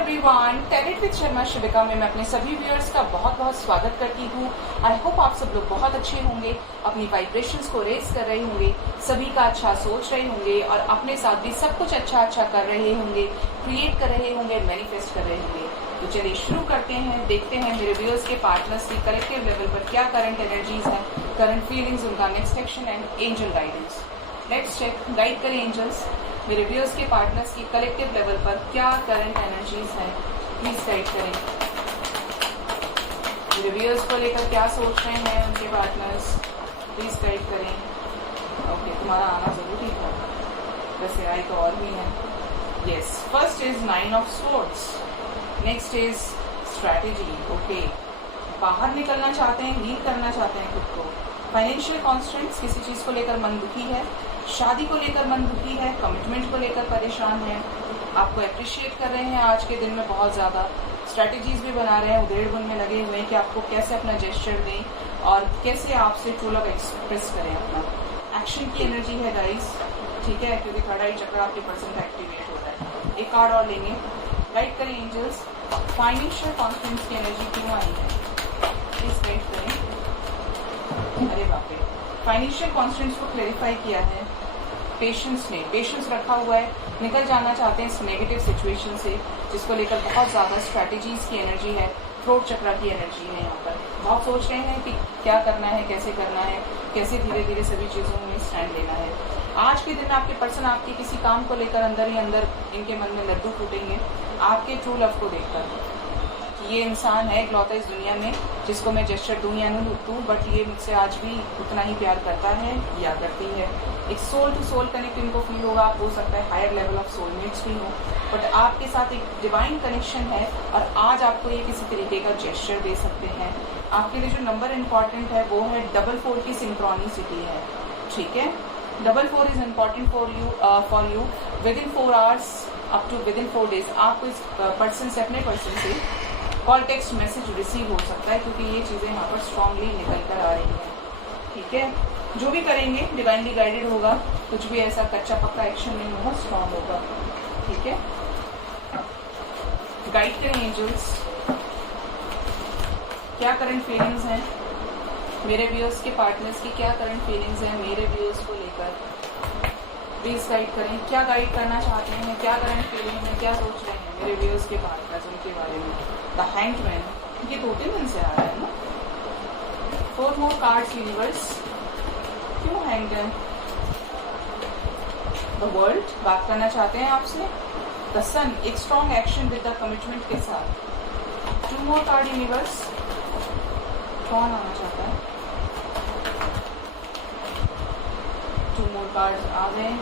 Everyone, talent with Sharma शिविका में मैं अपने सभी व्यूअर्स का बहुत बहुत स्वागत करती हूँ। आई होप आप सब लोग बहुत अच्छे होंगे, अपनी वाइब्रेशंस को रेज कर रहे होंगे, सभी का अच्छा सोच रहे होंगे और अपने साथ भी सब कुछ अच्छा अच्छा कर रहे होंगे, क्रिएट कर रहे होंगे, मैनिफेस्ट कर रहे होंगे। तो चलिए शुरू करते हैं, देखते हैं मेरे व्यूअर्स के पार्टनर्स की कलेक्टिव लेवल पर क्या करंट एनर्जीज हैं, करंट फीलिंग्स, उनका next action and angel guidance. Let's check, guide करें एंजल्स मेरे व्यूअर्स के पार्टनर्स की कलेक्टिव लेवल पर क्या करंट एनर्जीज हैं, प्लीज गाइड करें। मेरे व्यूअर्स को लेकर क्या सोच रहे हैं उनके पार्टनर्स, प्लीज गाइड करें। ओके, तुम्हारा आना जरूरी था, वैसे आई तो और भी है। Yes, first is 9 of swords, next is strategy. Okay, बाहर निकलना चाहते हैं, लीड करना चाहते हैं खुद को। फाइनेंशियल कॉन्स्टेंट्स, किसी चीज को लेकर मन दुखी है, शादी को लेकर मन दुखी है, कमिटमेंट को लेकर परेशान है, आपको अप्रिशिएट कर रहे हैं आज के दिन में बहुत ज्यादा, स्ट्रैटेजीज भी बना रहे हैं, उधेड़ बुन में लगे हुए हैं कि आपको कैसे अपना जेस्चर दें और कैसे आपसे ट्रू लव एक्सप्रेस करें अपना। एक्शन की एनर्जी है गाइस, ठीक है, क्योंकि थर्ड आई चक्र आपके पर्सन का एक्टिवेट होता है। एक कार्ड और लेंगे, गाइड करें एंजल्स, फाइनेंशियल कॉन्फिडेंस की एनर्जी क्यों आई है, प्लीज गाइड करें। अरे बाप रे, फाइनेंशियल कॉन्स्टेंट्स को क्लेरिफाई किया है, पेशेंस ने पेशेंस रखा हुआ है, निकल जाना चाहते हैं इस नेगेटिव सिचुएशन से जिसको लेकर बहुत ज्यादा स्ट्रैटेजीज की एनर्जी है, थ्रोट चक्र की एनर्जी है। यहाँ पर बहुत सोच रहे हैं कि क्या करना है, कैसे करना है, कैसे धीरे धीरे सभी चीजों में स्टैंड लेना है। आज के दिन में आपके पर्सन आपके किसी काम को लेकर अंदर ही अंदर इनके मन में लड्डू फूटेंगे आपके ट्रू लव को देखकर। ये इंसान है इकलौता इस दुनिया में जिसको मैं जेस्चर दूं या न दूं, बट ये मुझसे आज भी उतना ही प्यार करता है या करती है। एक सोल टू सोल कनेक्ट इनको फील होगा, हो सकता है हायर लेवल ऑफ सोलमेट्स भी हो, बट आपके साथ एक डिवाइन कनेक्शन है और आज आपको ये किसी तरीके का जेस्चर दे सकते हैं। आपके लिए जो नंबर इम्पॉर्टेंट है वो है 4 की सिंक्रोनिसिटी है, ठीक है। 4 is important for you within 4 hours up to within 4 days. आपको इस पर्सन से, अपने पर्सन से कॉल टेक्स्ट मैसेज रिसीव हो सकता है क्योंकि ये चीजें यहाँ पर स्ट्रांगली निकल कर आ रही हैं, ठीक है। जो भी करेंगे डिवाइनली गाइडेड होगा, कुछ भी ऐसा कच्चा पक्का एक्शन नहीं होगा, स्ट्रांग होगा, ठीक है। गाइड करें एंजल्स, क्या करंट फीलिंग्स हैं मेरे व्यूअर्स के पार्टनर्स की, क्या करंट फीलिंग्स हैं मेरे व्यूअर्स को लेकर, प्लीज गाइड करें। क्या गाइड करना चाहते हैं, क्या करंट फीलिंग है, क्या सोच रहे हैं मेरे व्यूअर्स के पार्टनर्स उनके बारे में। द हैंग्ड मैन, ये 2-3 दिन से आ रहा है ना। 4 मोर कार्ड्स यूनिवर्स, क्यों हैंग्ड है। द वर्ल्ड, बात करना चाहते हैं आपसे। द सन, एक strong action with the commitment के साथ। 2 मोर कार्ड यूनिवर्स, कौन आना चाहता है। 2 मोर कार्ड आ गए।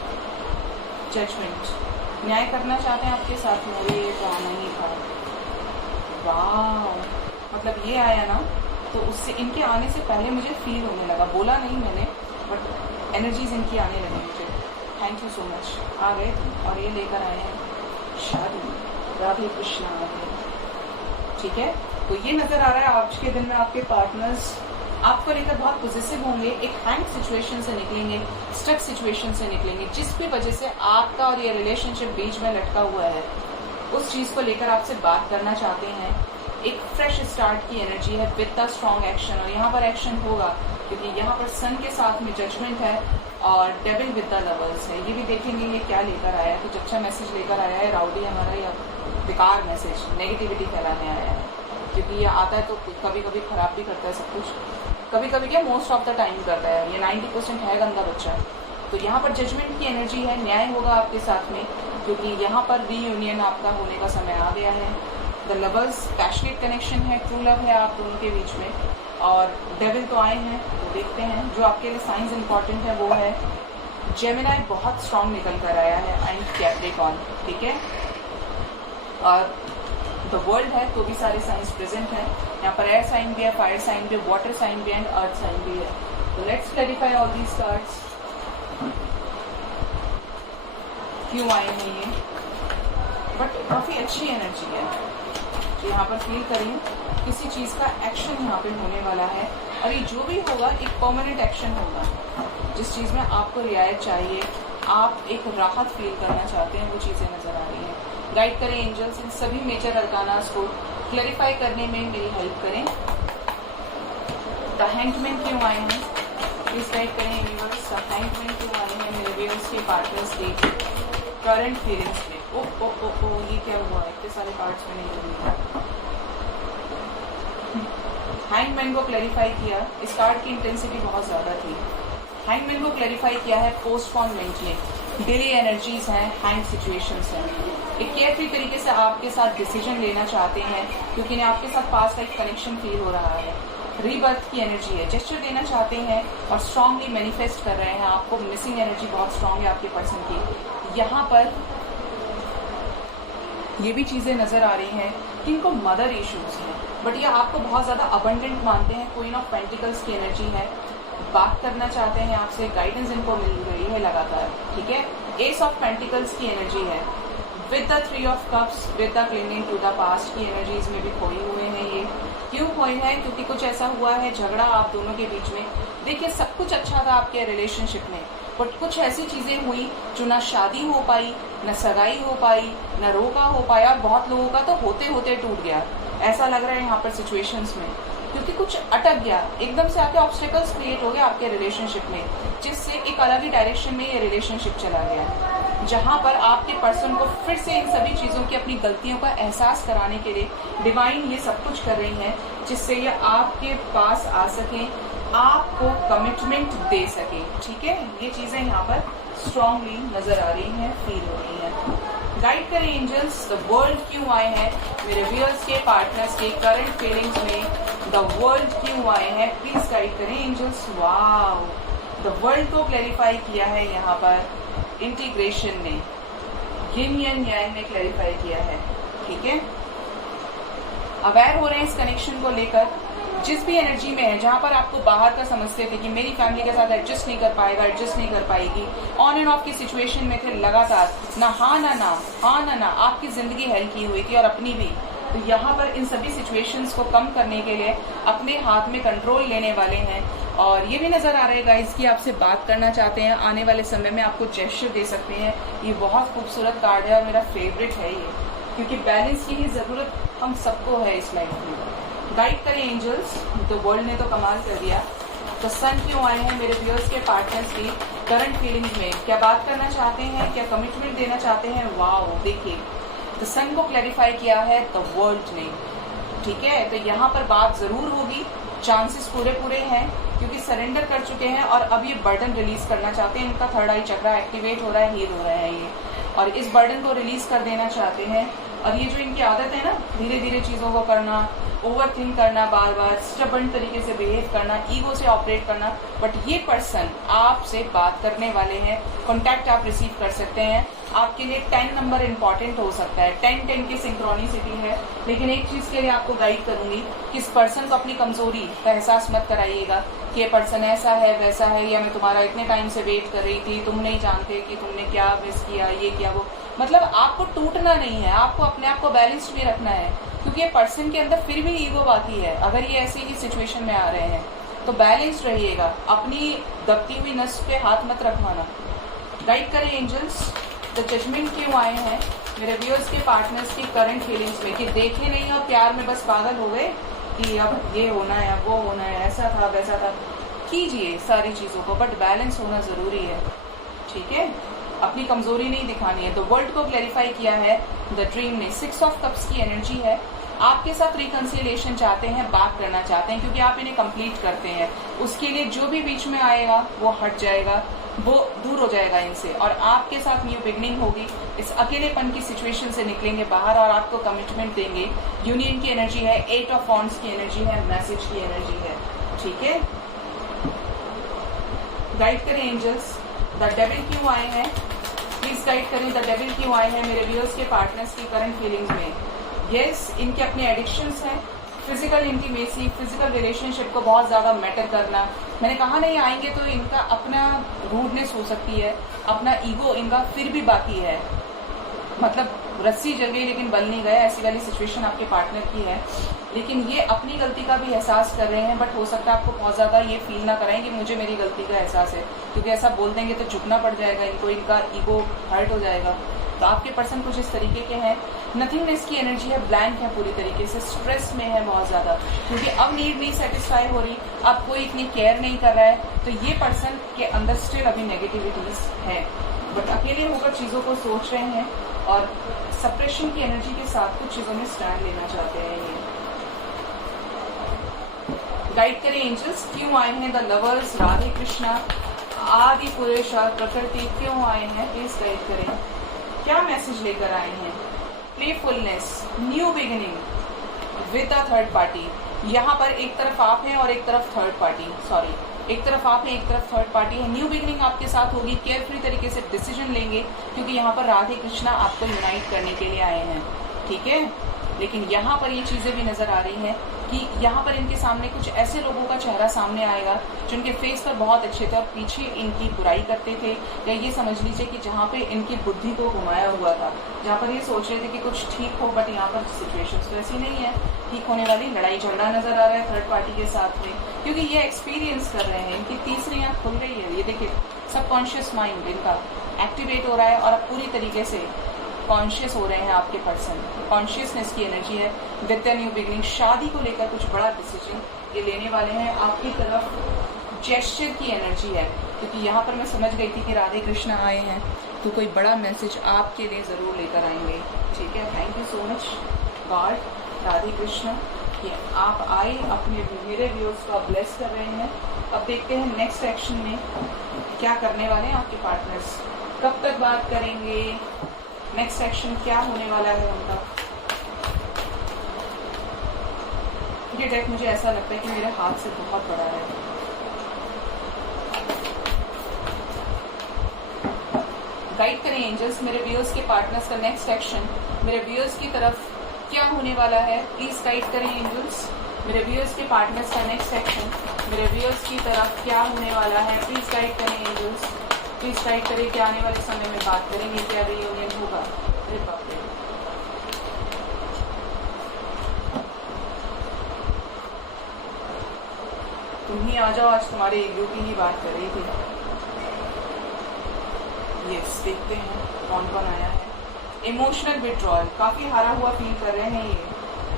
जजमेंट, न्याय करना चाहते हैं आपके साथ में, ये तो आना ही था। वाह, मतलब ये आया ना तो उससे इनके आने से पहले मुझे फील होने लगा, बोला नहीं मैंने बट एनर्जीज इनकी आने लगी मुझे। थैंक यू सो मच, आ गए और ये लेकर आए हैं शादी, राधे कृष्ण आ गए, ठीक है। तो ये नजर आ रहा है आज के दिन में आपके पार्टनर्स आपको लेकर बहुत पॉजिटिव होंगे, एक हैंग सिचुएशन से निकलेंगे, स्टक सिचुएशन से निकलेंगे, जिस भी वजह से आपका और ये रिलेशनशिप बीच में लटका हुआ है उस चीज को लेकर आपसे बात करना चाहते हैं। एक फ्रेश स्टार्ट की एनर्जी है विद द स्ट्रॉन्ग एक्शन, और यहाँ पर एक्शन होगा क्योंकि यहाँ पर सन के साथ में जजमेंट है और डेविल विद द लवर्स है। ये भी देखेंगे ये क्या लेकर आया है, कुछ अच्छा मैसेज लेकर आया है राउडी हमारा या बेकार मैसेज, नेगेटिविटी फैलाने आया है, क्योंकि ये आता है तो कभी कभी खराब भी करता है सब कुछ, कभी कभी क्या मोस्ट ऑफ द टाइम करता है, ये 90% है गंदा बच्चा। तो यहाँ पर जजमेंट की एनर्जी है, न्याय होगा आपके साथ में क्योंकि यहाँ पर रीयूनियन आपका होने का समय आ गया है। द लवर्स, पैशनेट कनेक्शन है, ट्रू लव है आप दोनों के बीच में, और डेविल तो आए हैं, तो देखते हैं। जो आपके लिए साइंस इंपॉर्टेंट है वो है जेमिनाई, बहुत स्ट्रांग निकल कर आया है, एंड कैप्रिकॉर्न, ठीक है। और द वर्ल्ड है तो भी सारे साइंस प्रेजेंट है, यहाँ पर एयर साइन भी है, फायर साइन भी है, वाटर साइन भी है एंड अर्थ साइन भी है। तो let's clarify all these cards, क्यों आए हैं ये, बट काफी अच्छी एनर्जी है। तो यहाँ पर फील करें किसी चीज का एक्शन यहाँ पे होने वाला है और ये जो भी होगा एक परमानेंट एक्शन होगा, जिस चीज में आपको रियायत चाहिए, आप एक राहत फील करना चाहते हैं, वो चीजें नजर आ रही हैं। गाइड करें एंजल्स, इन सभी मेजर अरकानास को क्लैरिफाई करने में मेरी हेल्प करें। द हैंगमैन क्यों आए हैं, प्लीज गाइड करें यूनिवर्स। द हैंगमैन क्यों आए हैं मेरे व्यूअर्स के पार्टनर्स के करंट फीलिंग्स में। ओ ये क्या हुआ, इतने सारे कार्ड्स में नहीं लगी। हैंगमैन को क्लैरिफाई किया, इस कार्ड की इंटेंसिटी बहुत ज़्यादा थी। हैंगमैन को क्लैरिफाई किया है पोस्टपोनमेंट में, डिले एनर्जीज हैं, हैंग सिचुएशंस हैं। एक केयरफ्री तरीके से आपके साथ डिसीजन लेना चाहते हैं क्योंकि इन्हें आपके साथ पास्ट लाइफ कनेक्शन फील हो रहा है। रीबर्थ की एनर्जी है, जेस्चर देना चाहते हैं और स्ट्रांगली मैनिफेस्ट कर रहे हैं। आपको मिसिंग एनर्जी बहुत स्ट्रांग है आपके पर्सन की। यहाँ पर ये भी चीज़ें नज़र आ रही हैं कि इनको मदर इश्यूज हैं, बट ये आपको बहुत ज़्यादा अबंडेंट मानते हैं। क्वीन ऑफ पेंटिकल्स की एनर्जी है, बात करना चाहते हैं आपसे, गाइडेंस इनको मिल रही है लगातार, ठीक है। एस ऑफ पेंटिकल्स की एनर्जी है, with the 3 of cups, with the clinging to the past की एनर्जीज में भी खोए हुए हैं। ये क्यों खोए हैं, क्योंकि कुछ ऐसा हुआ है झगड़ा आप दोनों के बीच में। देखिए सब कुछ अच्छा था आपके रिलेशनशिप में, बट कुछ ऐसी चीज़ें हुई जो ना शादी हो पाई, न सगाई हो पाई, न रोका हो पाया, और बहुत लोगों का तो होते होते टूट गया। ऐसा लग रहा है यहाँ पर सिचुएशंस में, क्योंकि कुछ अटक गया, एकदम से आके ऑब्स्टेकल्स क्रिएट हो गए आपके रिलेशनशिप में, जिससे एक अलग ही डायरेक्शन में ये रिलेशनशिप चला गया, जहाँ पर आपके पर्सन को फिर से इन सभी चीज़ों की, अपनी गलतियों का एहसास कराने के लिए डिवाइन ये सब कुछ कर रही हैं, जिससे ये आपके पास आ सकें, आपको कमिटमेंट दे सके, ठीक है। ये चीज़ें यहाँ पर स्ट्रांगली नजर आ रही हैं, फील हो रही हैं। गाइड करें एंजल्स, द वर्ल्ड क्यों आए हैं मेरे व्यूअर्स के पार्टनर्स के करंट फीलिंग्स में। द वर्ल्ड क्यों आए हैं, प्लीज गाइड करें एंजल्स। वाओ, द वर्ल्ड को क्लैरिफाई किया है यहाँ पर इंटीग्रेशन ने, यिन एंड यांग ने क्लैरिफाई किया है, ठीक है। अवेयर हो रहे हैं इस कनेक्शन को लेकर, जिस भी एनर्जी में है, जहां पर आपको बाहर का समझते थे कि मेरी फैमिली के साथ एडजस्ट नहीं कर पाएगा, एडजस्ट नहीं कर पाएगी, ऑन एंड ऑफ की सिचुएशन में थे लगातार, ना हाँ ना ना, हाँ ना ना, आपकी जिंदगी हेल की हुई थी और अपनी भी। तो यहाँ पर इन सभी सिचुएशंस को कम करने के लिए अपने हाथ में कंट्रोल लेने वाले हैं। और ये भी नजर आ रहा है गाइस कि आपसे बात करना चाहते हैं, आने वाले समय में आपको जेस्चर दे सकते हैं। ये बहुत खूबसूरत कार्ड है और मेरा फेवरेट है ये, क्योंकि बैलेंस की ही जरूरत हम सबको है इस लाइफ में। गाइड करें एंजल्स, तो वर्ल्ड ने तो कमाल कर दिया। तो सन क्यों आए हैं मेरे व्यूअर्स के पार्टनर्स की करंट फीलिंग्स में, क्या बात करना चाहते हैं, क्या कमिटमेंट देना चाहते हैं। वाओ, देखिए द सन को क्लैरिफाई किया है द वर्ल्ड ने, ठीक है। तो यहाँ पर बात जरूर होगी, चांसेस पूरे हैं, क्योंकि सरेंडर कर चुके हैं और अब ये बर्डन रिलीज करना चाहते हैं। इनका थर्ड आई चक्रा एक्टिवेट हो रहा है, हील हो रहा है ये, और इस बर्डन को रिलीज कर देना चाहते हैं। और ये जो इनकी आदत है ना, धीरे धीरे चीज़ों को करना, ओवर थिंक करना, बार बार स्टबर्न तरीके से बिहेव करना, ईगो से ऑपरेट करना, बट ये पर्सन आपसे बात करने वाले हैं। कॉन्टैक्ट आप रिसीव कर सकते हैं। आपके लिए 10 नंबर इंपॉर्टेंट हो सकता है, 10-10 की सिंक्रोनिसिटी है। लेकिन एक चीज़ के लिए आपको गाइड करूंगी कि इस पर्सन को अपनी कमजोरी का एहसास मत कराइएगा कि ये पर्सन ऐसा है वैसा है, या मैं तुम्हारा इतने टाइम से वेट कर रही थी, तुम नहीं जानते कि तुमने क्या मिस किया, ये किया वो। मतलब आपको टूटना नहीं है, आपको अपने आप को बैलेंस्ड भी रखना है, क्योंकि ये पर्सन के अंदर फिर भी ईगो बाकी है। अगर ये ऐसी ही सिचुएशन में आ रहे हैं तो बैलेंस्ड रहिएगा, अपनी दबती हुई नस पे हाथ मत रखवाना। गाइड करें एंजल्स, द जजमेंट क्यों आए हैं मेरे व्यूअर्स के पार्टनर्स की करंट फीलिंग्स में, कि देखे नहीं और प्यार में बस पागल हो गए कि अब ये होना है, अब वो होना है, ऐसा था वैसा था। कीजिए सारी चीज़ों को, बट बैलेंस होना ज़रूरी है, ठीक है। अपनी कमजोरी नहीं दिखानी है। तो वर्ल्ड को क्लैरिफाई किया है द ड्रीम ने, 6 ऑफ कप्स की एनर्जी है। आपके साथ रिकंसिलिएशन चाहते हैं, बात करना चाहते हैं, क्योंकि आप इन्हें कंप्लीट करते हैं। उसके लिए जो भी बीच में आएगा वो हट जाएगा, वो दूर हो जाएगा इनसे, और आपके साथ न्यू बिगनिंग होगी। इस अकेलेपन की सिचुएशन से निकलेंगे बाहर और आपको कमिटमेंट देंगे। यूनियन की एनर्जी है, 8 ऑफ वॉन्ड्स की एनर्जी है, मैसेज की एनर्जी है, ठीक है। गाइड करें एंजल्स, द डेविल क्यों आए हैं, प्लीज गाइड करें द डेविल क्यों आए हैं मेरे व्यूअर्स के पार्टनर्स की करंट फीलिंग्स में। यस, इनके अपने एडिक्शंस हैं, फिजिकल इंटीमेसी, फिजिकल रिलेशनशिप को बहुत ज़्यादा मैटर करना। मैंने कहा नहीं आएंगे तो इनका अपना रूडनेस हो सकती है, अपना ईगो इनका फिर भी बाकी है, मतलब रस्सी जल गई लेकिन बल नहीं गया, ऐसी वाली सिचुएशन आपके पार्टनर की है। लेकिन ये अपनी गलती का भी एहसास कर रहे हैं, बट हो सकता है आपको बहुत ज़्यादा ये फील ना कराएं कि मुझे मेरी गलती का एहसास है, क्योंकि ऐसा बोल देंगे तो झुकना पड़ जाएगा इनको, इनका ईगो हर्ट हो जाएगा। तो आपके पर्सन कुछ इस तरीके के हैं, नथिंगनेस की एनर्जी है, ब्लैंक है पूरी तरीके से, स्ट्रेस में है बहुत ज़्यादा, क्योंकि अब नीड नहीं सेटिस्फाई हो रही, अब कोई इतनी केयर नहीं कर रहा है, तो ये पर्सन के अंदर स्टिल अभी नेगेटिविटीज है, बट अकेले होकर चीज़ों को सोच रहे हैं और सप्रेशन की एनर्जी के साथ कुछ चीज़ों में स्टैंड लेना चाहते हैं। ये गाइड करें एंजल्स, क्यों आए हैं द लवर्स, राधे कृष्णा, आदि पुरुष और प्रकृति क्यों आए हैं, प्लीज गाइड करें, क्या मैसेज लेकर आए हैं। Playfulness, new beginning with a third party, यहाँ पर एक तरफ आप हैं और एक तरफ थर्ड पार्टी, सॉरी एक तरफ आप हैं एक तरफ थर्ड पार्टी है। न्यू बिगिनिंग आपके साथ होगी, केयरफ्री तरीके से डिसीजन लेंगे, क्योंकि यहाँ पर राधे कृष्णा आपको यूनाइट करने के लिए आए हैं, ठीक है। लेकिन यहाँ पर ये चीज़ें भी नज़र आ रही हैं कि यहाँ पर इनके सामने कुछ ऐसे लोगों का चेहरा सामने आएगा जिनके फेस पर बहुत अच्छे थे और पीछे इनकी बुराई करते थे, या ये समझ लीजिए कि जहाँ पे इनकी बुद्धि को घुमाया हुआ था, जहाँ पर ये सोच रहे थे कि कुछ ठीक हो, बट यहाँ पर सिचुएशंस तो ऐसी नहीं है ठीक होने वाली। लड़ाई झगड़ा नजर आ रहा है थर्ड पार्टी के साथ में, क्योंकि ये एक्सपीरियंस कर रहे हैं, इनकी तीसरी आंख खुल रही है। ये देखिए सबकॉन्शियस माइंड इनका एक्टिवेट हो रहा है और अब पूरी तरीके से कॉन्शियस हो रहे हैं आपके पर्सन, कॉन्शियसनेस की एनर्जी है विद द न्यू बिगिनिंग। शादी को लेकर कुछ बड़ा डिसीजन ये लेने वाले हैं, आपकी तरफ जेस्चर की एनर्जी है, क्योंकि यहाँ पर मैं समझ गई थी कि राधे कृष्ण आए हैं, तो कोई बड़ा मैसेज आपके लिए ज़रूर लेकर आएंगे, ठीक है। Thank you so much God, Radhe Krishna कि आप आए, अपने मेरे व्यूअर्स को आप ब्लेस कर रहे हैं। अब देखते हैं नेक्स्ट एक्शन में क्या करने वाले हैं आपके पार्टनर्स, कब तक बात करेंगे, नेक्स्ट एक्शन क्या होने वाला है उनका। ये डेक मुझे ऐसा लगता है कि मेरे हाथ से बहुत बड़ा है। गाइड करें एंजल्स, मेरे व्यूअर्स के पार्टनर्स का नेक्स्ट एक्शन मेरे व्यूअर्स की तरफ क्या होने वाला है, प्लीज गाइड करें एंजल्स। मेरे व्यूअर्स के पार्टनर्स का नेक्स्ट एक्शन मेरे व्यूअर्स की तरफ क्या होने वाला है, प्लीज गाइड करें एंजल्स। प्लीज गाइड करें कि आने वाले समय में बात करेंगे, क्या रियूनियन होगा। अरे बाप रे, तुम ही आ जाओ, आज तुम्हारे ईगो की ही बात कर रही थी। यस, देखते हैं कौन कौन आया है। इमोशनल विड्रॉल, काफी हारा हुआ फील कर रहे हैं ये,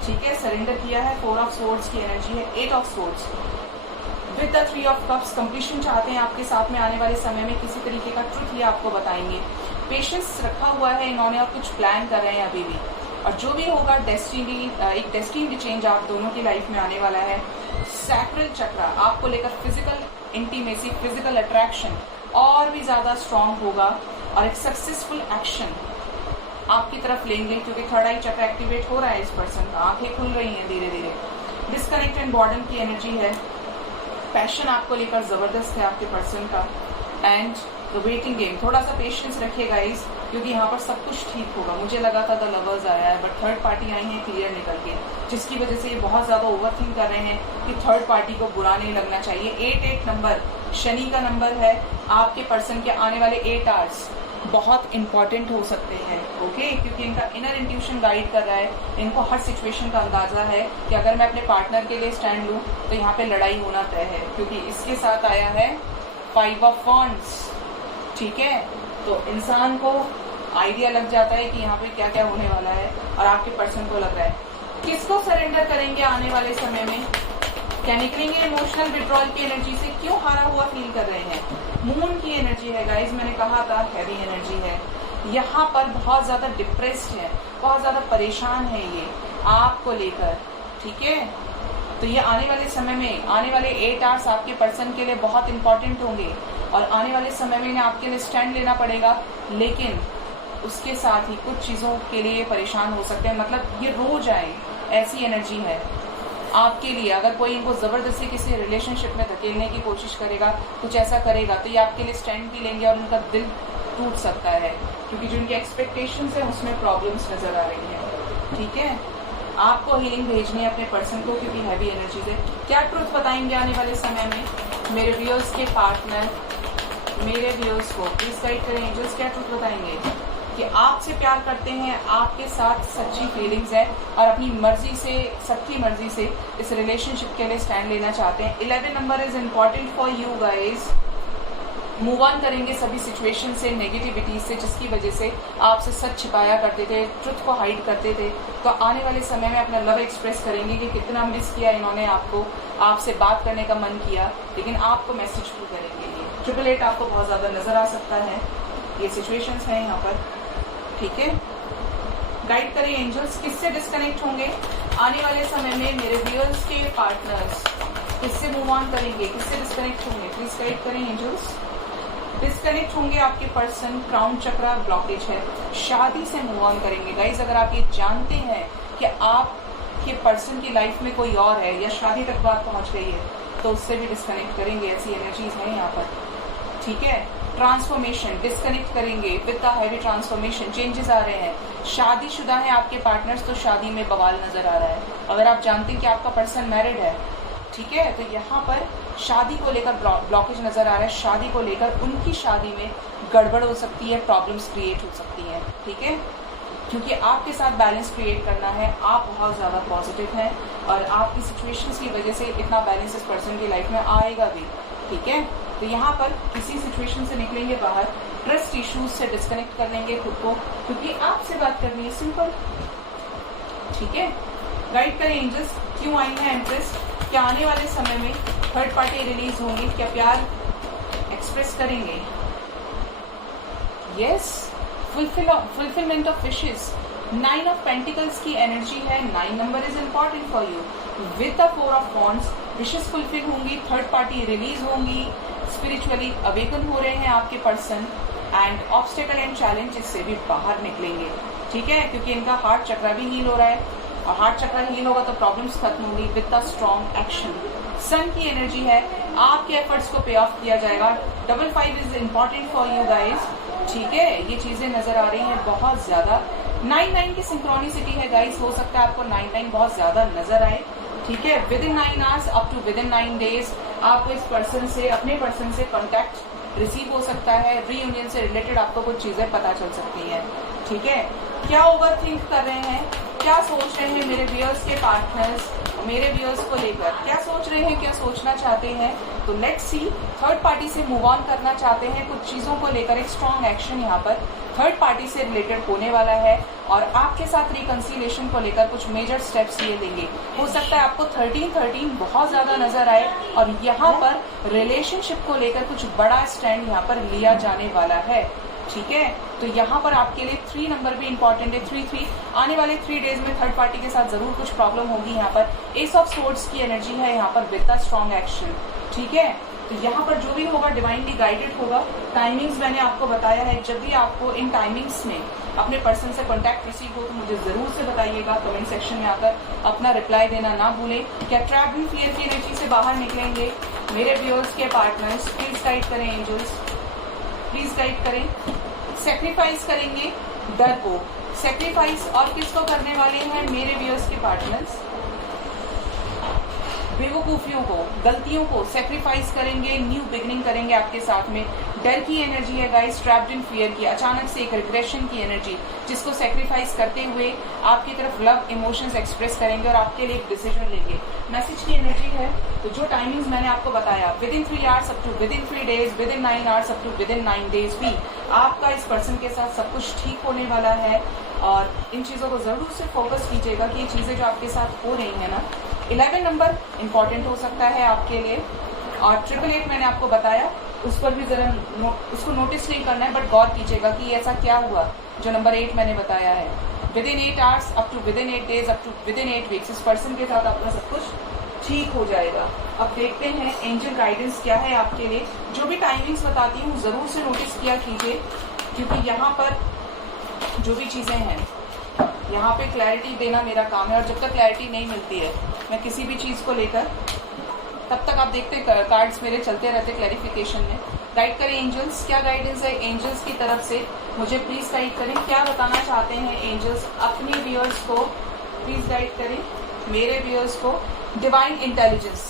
ठीक है। सरेंडर किया है, 4 ऑफ सोर्ड्स की एनर्जी है, 8 of swords with the 3 of cups. Completion चाहते हैं आपके साथ में आने वाले समय में, किसी तरीके का ट्रुथ ये आपको बताएंगे। पेशेंस रखा हुआ है इन्होंने और कुछ प्लान कर रहे हैं अभी भी, और जो भी होगा डेस्टिनी, एक डेस्टिनी चेंज आप दोनों की लाइफ में आने वाला है। सैक्रल चक्र आपको लेकर फिजिकल इंटीमेसी, फिजिकल अट्रैक्शन और भी ज्यादा स्ट्रांग होगा, और एक सक्सेसफुल एक्शन आपकी तरफ लेंगे, क्योंकि थर्ड आई चक्र एक्टिवेट हो रहा है इस पर्सन का, आंखें खुल रही हैं धीरे धीरे। डिस्कनेक्ट एंड बॉर्डन की एनर्जी है, पैशन आपको लेकर जबरदस्त है आपके पर्सन का, एंड द वेटिंग गेम। थोड़ा सा पेशेंस रखिए गाइस, क्योंकि यहाँ पर सब कुछ ठीक होगा। मुझे लगा था द लवर्स आया है, बट थर्ड पार्टी आई है क्लियर निकल के, जिसकी वजह से ये बहुत ज्यादा ओवरथिंक कर रहे हैं कि थर्ड पार्टी को बुरा नहीं लगना चाहिए। 8 नंबर शनि का नंबर है, आपके पर्सन के आने वाले 8 आवर्स बहुत इंपॉर्टेंट हो सकते हैं, ओके, क्योंकि इनका इनर इंट्यूशन गाइड कर रहा है, इनको हर सिचुएशन का अंदाजा है कि अगर मैं अपने पार्टनर के लिए स्टैंड लूँ तो यहाँ पे लड़ाई होना तय है, क्योंकि इसके साथ आया है 5 ऑफ वॉन्ड्स, ठीक है। तो इंसान को आइडिया लग जाता है कि यहाँ पे क्या क्या होने वाला है, और आपके पर्सन को लग रहा है। किसको सरेंडर करेंगे आने वाले समय में, क्या निकलेंगे इमोशनल विड्रॉल की एनर्जी से, क्यों हारा हुआ फील कर रहे हैं। मून की एनर्जी है गाइज, मैंने कहा था हैवी एनर्जी है, यहाँ पर बहुत ज्यादा डिप्रेस्ड है, बहुत ज्यादा परेशान है ये आपको लेकर, ठीक है। तो ये आने वाले समय में, आने वाले 8 आवर्स आपके पर्सन के लिए बहुत इंपॉर्टेंट होंगे, और आने वाले समय में इन्हें आपके लिए स्टैंड लेना पड़ेगा, लेकिन उसके साथ ही कुछ चीजों के लिए परेशान हो सकते हैं, मतलब ये रो जाए ऐसी एनर्जी है आपके लिए। अगर कोई इनको जबरदस्ती किसी रिलेशनशिप में धकेलने की कोशिश करेगा, कुछ ऐसा करेगा, तो ये आपके लिए स्टैंड भी लेंगे और उनका दिल टूट सकता है, क्योंकि जो उनके एक्सपेक्टेशंस है उसमें प्रॉब्लम्स नजर आ रही हैं, ठीक है। आपको हीलिंग भेजनी है अपने पर्सन को, क्योंकि हैवी एनर्जी से। क्या ट्रुथ बताएंगे आने वाले समय में मेरे व्यूअर्स के पार्टनर, मेरे व्यूअर्स को प्लीज गाइड करें एंजल्स, क्या ट्रुथ बताएंगे कि आपसे प्यार करते हैं, आपके साथ सच्ची फीलिंग्स है, और अपनी मर्जी से, सबकी मर्जी से इस रिलेशनशिप के लिए स्टैंड लेना चाहते हैं। 11 number is important for you guys, move on करेंगे सभी सिचुएशन से, नेगेटिविटी से, जिसकी वजह से आपसे सच छिपाया करते थे, ट्रुथ को हाइड करते थे। तो आने वाले समय में अपना लव एक्सप्रेस करेंगे कि कितना मिस किया इन्होंने आपको, आपसे बात करने का मन किया, लेकिन आपको मैसेज थ्रू करेंगे। ये 888 आपको बहुत ज़्यादा नजर आ सकता है। ये सिचुएशंस हैं यहाँ पर, ठीक है। गाइड करें एंजल्स, किससे डिस्कनेक्ट होंगे आने वाले समय में मेरे व्यूअर्स के पार्टनर्स, किससे मूव ऑन करेंगे, किससे डिस्कनेक्ट होंगे, प्लीज गाइड करें एंजल्स। डिस्कनेक्ट होंगे आपके पर्सन, क्राउन चक्रा ब्लॉकेज है, शादी से मूव ऑन करेंगे। गाइज अगर आप ये जानते हैं कि आपके पर्सन की लाइफ में कोई और है या शादी तक बात पहुंच गई है, तो उससे भी डिस्कनेक्ट करेंगे। ऐसी एनर्जीज हैं यहाँ पर, ठीक है। ट्रांसफॉर्मेशन, डिस्कनेक्ट करेंगे with the heavy transformation, changes आ रहे हैं। शादीशुदा है आपके पार्टनर्स तो शादी में बवाल नजर आ रहा है। अगर आप जानते हैं कि आपका पर्सन मैरिड है, ठीक है, तो यहाँ पर शादी को लेकर ब्लॉकेज नजर आ रहा है। शादी को लेकर उनकी शादी में गड़बड़ हो सकती है, प्रॉब्लम्स क्रिएट हो सकती हैं, ठीक है, क्योंकि आपके साथ बैलेंस क्रिएट करना है। आप बहुत ज़्यादा पॉजिटिव हैं और आपकी सिचुएशंस की वजह से इतना बैलेंस इस पर्सन की लाइफ में आएगा भी, ठीक है। तो यहाँ पर किसी सिचुएशन से निकलेंगे बाहर, ट्रस्ट इश्यूज से डिस्कनेक्ट कर लेंगे खुद को, क्योंकि आपसे बात करनी है, सिंपल, ठीक है। गाइड करें एंजल्स, क्यों आई है एम्प्रेस, क्या आने वाले समय में थर्ड पार्टी रिलीज होंगी, क्या प्यार एक्सप्रेस करेंगे। Yes, fulfilment of wishes, 9 of pentacles की एनर्जी है। 9 number is important for you. With the 4 of wands, wishes fulfil होंगी, थर्ड पार्टी रिलीज होंगी, स्पिरिचुअली अवेकन हो रहे हैं आपके person, and obstacle and challenges से भी बाहर निकलेंगे, ठीक है, क्योंकि इनका हार्ट चक्र भी हील हो रहा है, और हार्ट चक्र हील होगा तो प्रॉब्लम्स खत्म होगी विद द स्ट्रॉन्ग एक्शन। सन की एनर्जी है, आपके एफर्ट्स को पे ऑफ किया जाएगा। 55 is important for you guys, ठीक है, ये चीजें नजर आ रही हैं बहुत ज्यादा। 9 की सिंक्रोनिसिटी है गाइज, हो सकता है आपको 9 बहुत ज्यादा नजर आए, ठीक है। Within 9 hours up to within 9 days आपको इस पर्सन से, अपने पर्सन से कॉन्टैक्ट रिसीव हो सकता है। रीयूनियन से रिलेटेड आपको कुछ चीजें पता चल सकती हैं, ठीक है। क्या ओवर थिंक कर रहे हैं, क्या सोच रहे हैं मेरे व्यूअर्स के पार्टनर्स, मेरे व्यूअर्स को लेकर क्या सोच रहे हैं, क्या सोचना चाहते हैं, तो लेट्स सी। थर्ड पार्टी से मूव ऑन करना चाहते हैं, कुछ चीजों को लेकर एक स्ट्रॉन्ग एक्शन यहाँ पर थर्ड पार्टी से रिलेटेड होने वाला है, और आपके साथ रिकंसिलिएशन को लेकर कुछ मेजर स्टेप्स ये लेंगे। हो सकता है आपको 13 बहुत ज्यादा नजर आए, और यहाँ पर रिलेशनशिप को लेकर कुछ बड़ा स्टैंड यहाँ पर लिया जाने वाला है, ठीक है। तो यहाँ पर आपके लिए 3 नंबर भी इंपॉर्टेंट है। 3 आने वाले 3 डेज में थर्ड पार्टी के साथ जरूर कुछ प्रॉब्लम होगी। यहाँ पर एस ऑफ सोर्ड्स की एनर्जी है यहाँ पर विद द स्ट्रॉन्ग एक्शन, ठीक है। तो यहाँ पर जो भी होगा डिवाइनली गाइडेड होगा। टाइमिंग्स मैंने आपको बताया है, जब भी आपको इन टाइमिंग्स में अपने पर्सन से कॉन्टैक्ट रिसीव हो तो मुझे जरूर से बताइएगा, कमेंट सेक्शन में आकर अपना रिप्लाई देना ना भूलें। क्या ट्रैप एंड फियर की एनर्जी से बाहर निकलेंगे मेरे व्यूअर्स के पार्टनर्स, प्लीज गाइड करें एंजल्स, प्लीज गाइड करें। सेक्रीफाइस करेंगे डर को, सेक्रीफाइस और किसको करने वाले हैं मेरे व्यूअर्स के पार्टनर्स, बेवकूफियों को, गलतियों को सेक्रीफाइस करेंगे, न्यू बिगनिंग करेंगे आपके साथ में। डर की एनर्जी है गाइस, ट्रैप्ड इन फियर की, अचानक से एक रिग्रेशन की एनर्जी, जिसको सेक्रीफाइस करते हुए आपकी तरफ लव इमोशंस एक्सप्रेस करेंगे और आपके लिए एक डिसीजन लेंगे। मैसेज की एनर्जी है, तो जो टाइमिंग्स मैंने आपको बताया, within 3 hours up to within 3 days, within 9 hours up to within 9 days भी आपका इस पर्सन के साथ सब कुछ ठीक होने वाला है। और इन चीजों को जरूर से फोकस कीजिएगा कि ये चीजें जो आपके साथ हो रही है ना। 11 नंबर इंपॉर्टेंट हो सकता है आपके लिए, और 888 मैंने आपको बताया, उस पर भी जरा उसको नोटिस नहीं करना है, बट गौर कीजिएगा कि ऐसा क्या हुआ जो नंबर 8 मैंने बताया है। Within 8 hours up to within 8 days up to within 8 weeks इस पर्सन के साथ अपना सब कुछ ठीक हो जाएगा। अब देखते हैं एंजल गाइडेंस क्या है आपके लिए। जो भी टाइमिंग्स बताती हूँ जरूर से नोटिस किया कीजिए, क्योंकि यहाँ पर जो भी चीजें हैं यहाँ पे क्लैरिटी देना मेरा काम है, और जब तक क्लैरिटी नहीं मिलती है मैं किसी भी चीज को लेकर, तब तक आप देखते कार्ड्स मेरे चलते रहते क्लैरिफिकेशन में। गाइड करें एंजल्स, क्या गाइडेंस है एंजल्स की तरफ से, मुझे प्लीज गाइड करें। क्या बताना चाहते हैं एंजल्स अपने व्यूअर्स को, प्लीज गाइड करें मेरे व्यूअर्स को। डिवाइन इंटेलिजेंस,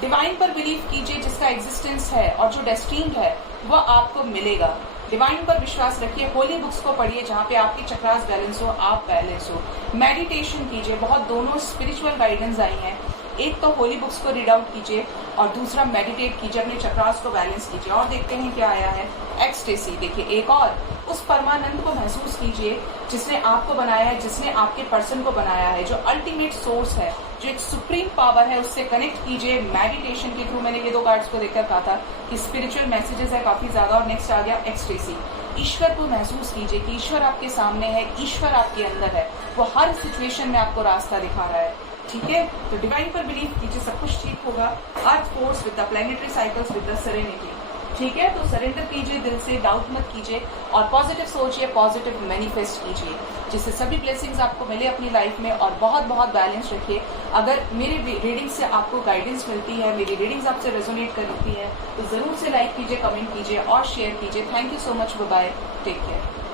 डिवाइन पर बिलीव कीजिए, जिसका एग्जिस्टेंस है और जो डेस्टिन्ड है वह आपको मिलेगा। डिवाइन पर विश्वास रखिए, होली बुक्स को पढ़िए जहाँ पे आपकी चक्रास बैलेंस हो, आप बैलेंस हो। मेडिटेशन कीजिए, बहुत दोनों स्पिरिचुअल गाइडेंस आई हैं। एक तो होली बुक्स को रीड आउट कीजिए और दूसरा मेडिटेट कीजिए, अपने चक्रास को बैलेंस कीजिए। और देखते हैं क्या आया है, एक्सटेसी। देखिए एक और, उस परमानंद को महसूस कीजिए जिसने आपको बनाया है, जिसने आपके पर्सन को बनाया है, जो अल्टीमेट सोर्स है, जो एक सुप्रीम पावर है, उससे कनेक्ट कीजिए मेडिटेशन के थ्रू। मैंने ये दो कार्ड्स को देखकर कहा था कि स्पिरिचुअल मैसेजेस है काफी ज्यादा। और नेक्स्ट आ गया एक्सटेसी। ईश्वर को महसूस कीजिए कि ईश्वर आपके सामने है, ईश्वर आपके अंदर है, वो हर सिचुएशन में आपको रास्ता दिखा रहा है। ठीक है, तो डिवाइन पर बिलीव कीजिए, सब कुछ ठीक होगा। Earth force with the planetary cycles with the serenity. ठीक है, तो सरेंडर कीजिए दिल से, डाउट मत कीजिए और पॉजिटिव सोचिए, पॉजिटिव मैनिफेस्ट कीजिए, जिससे सभी ब्लेसिंग्स आपको मिले अपनी लाइफ में। और बहुत बहुत बैलेंस रखिए। अगर मेरी रीडिंग से आपको गाइडेंस मिलती है, मेरी रीडिंग्स आपसे रेजोनेट करती है, तो जरूर से लाइक कीजिए, कमेंट कीजिए और शेयर कीजिए। Thank you so much, bye bye, take care.